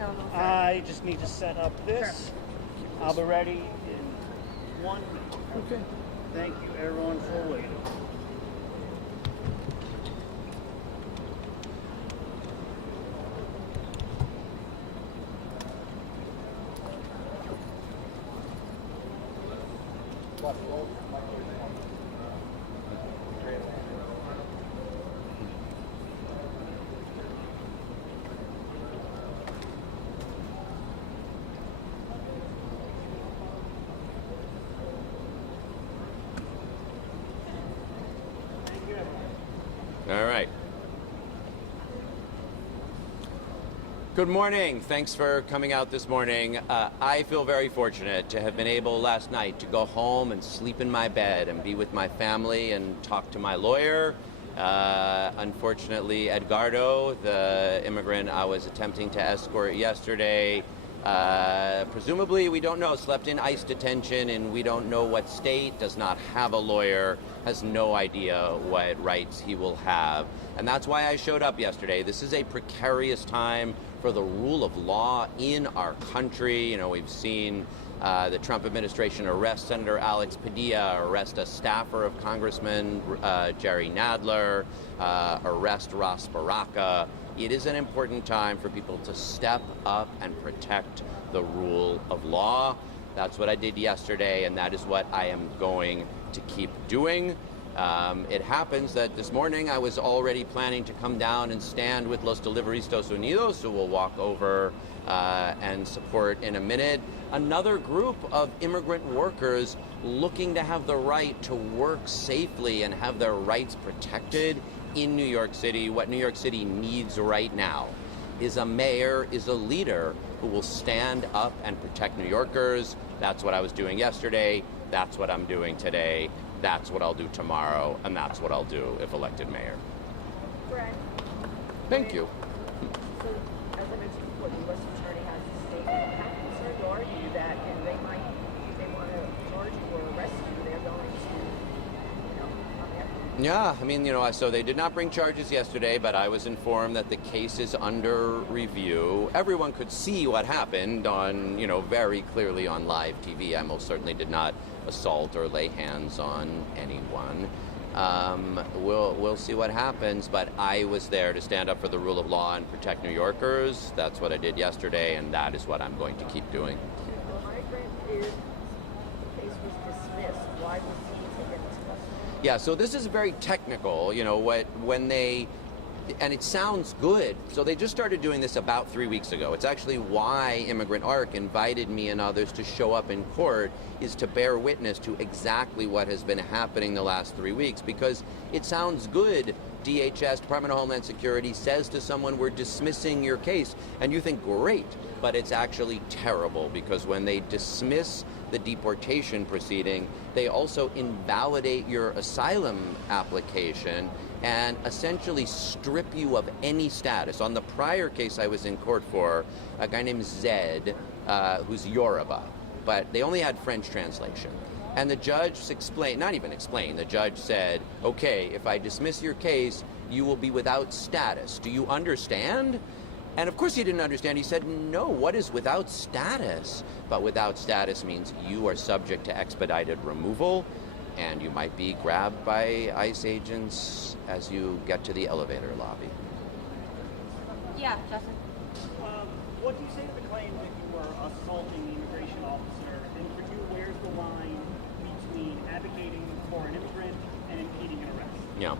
I just need to set up this. I'll be ready in 1 minute. Okay. Thank you, everyone, for waiting. All right. Good morning. Thanks for coming out this morning. I feel very fortunate to have been able last night to go home and sleep in my bed and be with my family and talk to my lawyer. Unfortunately, Edgardo, the immigrant I was attempting to escort yesterday, presumably, we don't know, slept in ICE detention and we don't know what state, does not have a lawyer, has no idea what rights he will have. And that's why I showed up yesterday. This is a precarious time for the rule of law in our country. You know, we've seen the Trump administration arrest Senator Alex Padilla, arrest a staffer of Congressman Jerry Nadler, arrest Ross Baraka. It is an important time for people to step up and protect the rule of law. That's what I did yesterday, and that is what I am going to keep doing. It happens that this morning I was already planning to come down and stand with Los Deliveristas Unidos, who we'll walk over and support in a minute. Another group of immigrant workers looking to have the right to work safely and have their rights protected in New York City. What New York City needs right now is a mayor, is a leader who will stand up and protect New Yorkers. That's what I was doing yesterday. That's what I'm doing today. That's what I'll do tomorrow. And that's what I'll do if elected mayor. Brad. Thank you. So, as I mentioned before, the U.S. Attorney has a statement. How concerned are you that they want to charge you or arrest you? They're going to, come after you? Yeah, I mean, so they did not bring charges yesterday, but I was informed that the case is under review. Everyone could see what happened on, very clearly on live TV. I most certainly did not assault or lay hands on anyone. We'll see what happens, but I was there to stand up for the rule of law and protect New Yorkers. That's what I did yesterday, and that is what I'm going to keep doing. The migrant case was dismissed. Why was he taken into custody? Yeah, so this is very technical, and it sounds good. So they just started doing this about 3 weeks ago. It's actually why Immigrant ARC invited me and others to show up in court, is to bear witness to exactly what has been happening the last 3 weeks, because it sounds good. DHS, Department of Homeland Security, says to someone, we're dismissing your case, and you think, great, but it's actually terrible, because when they dismiss the deportation proceeding, they also invalidate your asylum application and essentially strip you of any status. On the prior case I was in court for, a guy named Zed, who's Yoruba, but they only had French translation. And the judge explained, not even explained, the judge said, okay, if I dismiss your case, you will be without status. Do you understand? And of course he didn't understand. He said, no, what is without status? But without status means you are subject to expedited removal, and you might be grabbed by ICE agents as you get to the elevator lobby. Yeah, Justin. What do you say to the claim that you were assaulting the immigration officer? And for you, where's the line between advocating for an immigrant and impeding an arrest? Yeah.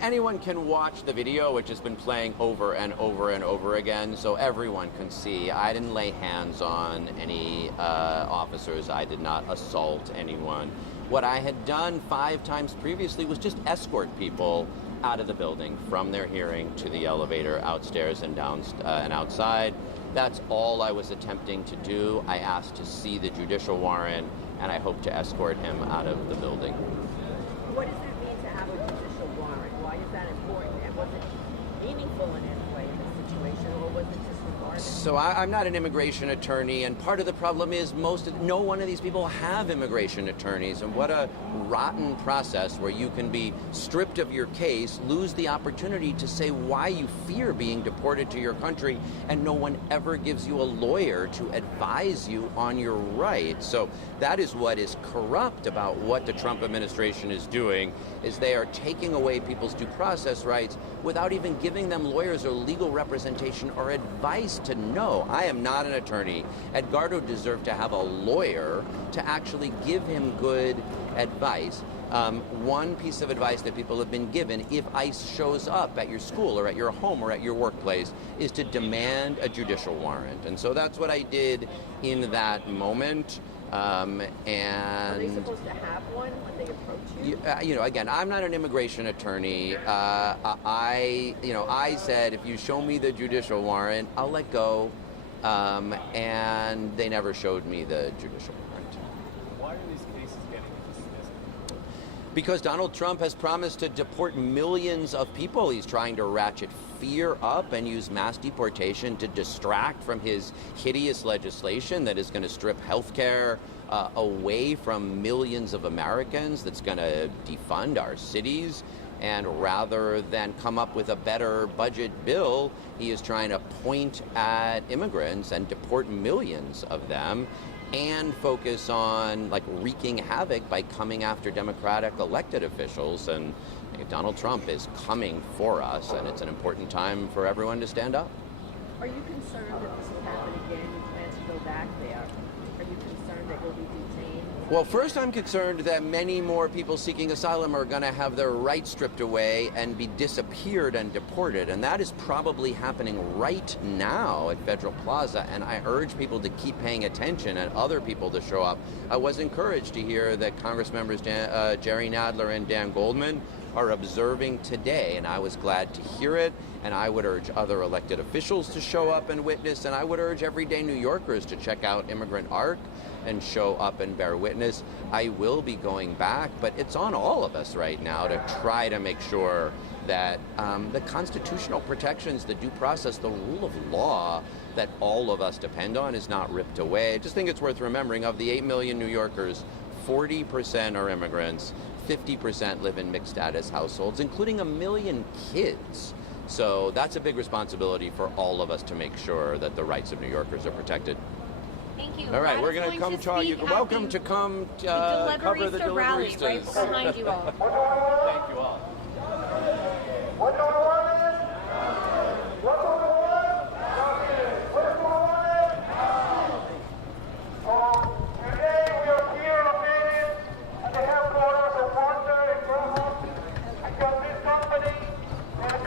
Anyone can watch the video, which has been playing over and over and over again, so everyone can see. I didn't lay hands on any officers. I did not assault anyone. What I had done 5 times previously was just escort people out of the building, from their hearing to the elevator, outstairs and down and outside. That's all I was attempting to do. I asked to see the judicial warrant, and I hope to escort him out of the building. What does it mean to have a judicial warrant? Why is that important? And was it meaningful in any way in this situation, or was it disregarded? So I'm not an immigration attorney, and part of the problem is no one of these people have immigration attorneys, and what a rotten process where you can be stripped of your case, lose the opportunity to say why you fear being deported to your country, and no one ever gives you a lawyer to advise you on your rights. So that is what is corrupt about what the Trump administration is doing, is they are taking away people's due process rights without even giving them lawyers or legal representation or advice to know. I am not an attorney. Edgardo deserved to have a lawyer to actually give him good advice. One piece of advice that people have been given, if ICE shows up at your school or at your home or at your workplace, is to demand a judicial warrant. And so that's what I did in that moment. Are they supposed to have one when they approach you? Again, I'm not an immigration attorney. I said, if you show me the judicial warrant, I'll let go. And they never showed me the judicial warrant. Why are these cases getting dismissed? Because Donald Trump has promised to deport millions of people. He's trying to ratchet fear up and use mass deportation to distract from his hideous legislation that is going to strip health care away from millions of Americans, that's going to defund our cities. And rather than come up with a better budget bill, he is trying to point at immigrants and deport millions of them, and focus on wreaking havoc by coming after Democratic elected officials. And Donald Trump is coming for us, and it's an important time for everyone to stand up. Are you concerned that this will happen again? You plan to go back there? Are you concerned that you'll be detained? Well, first, I'm concerned that many more people seeking asylum are going to have their rights stripped away and be disappeared and deported. And that is probably happening right now at Federal Plaza. And I urge people to keep paying attention and other people to show up. I was encouraged to hear that Congress members Jerry Nadler and Dan Goldman are observing today, and I was glad to hear it. And I would urge other elected officials to show up and witness, and I would urge everyday New Yorkers to check out Immigrant Arc and show up and bear witness. I will be going back, but it's on all of us right now to try to make sure that the constitutional protections, the due process, the rule of law that all of us depend on is not ripped away. I just think it's worth remembering, of the 8 million New Yorkers, 40% are immigrants, 50% live in mixed status households, including 1 million kids. So that's a big responsibility for all of us to make sure that the rights of New Yorkers are protected. Thank you. All right, we're going to come talk. You're welcome to come cover the Deliveryista rally Deliveryistas. right behind you all. Thank you all. Today we are here located at the headquarters of Wonder and Graham, because this company has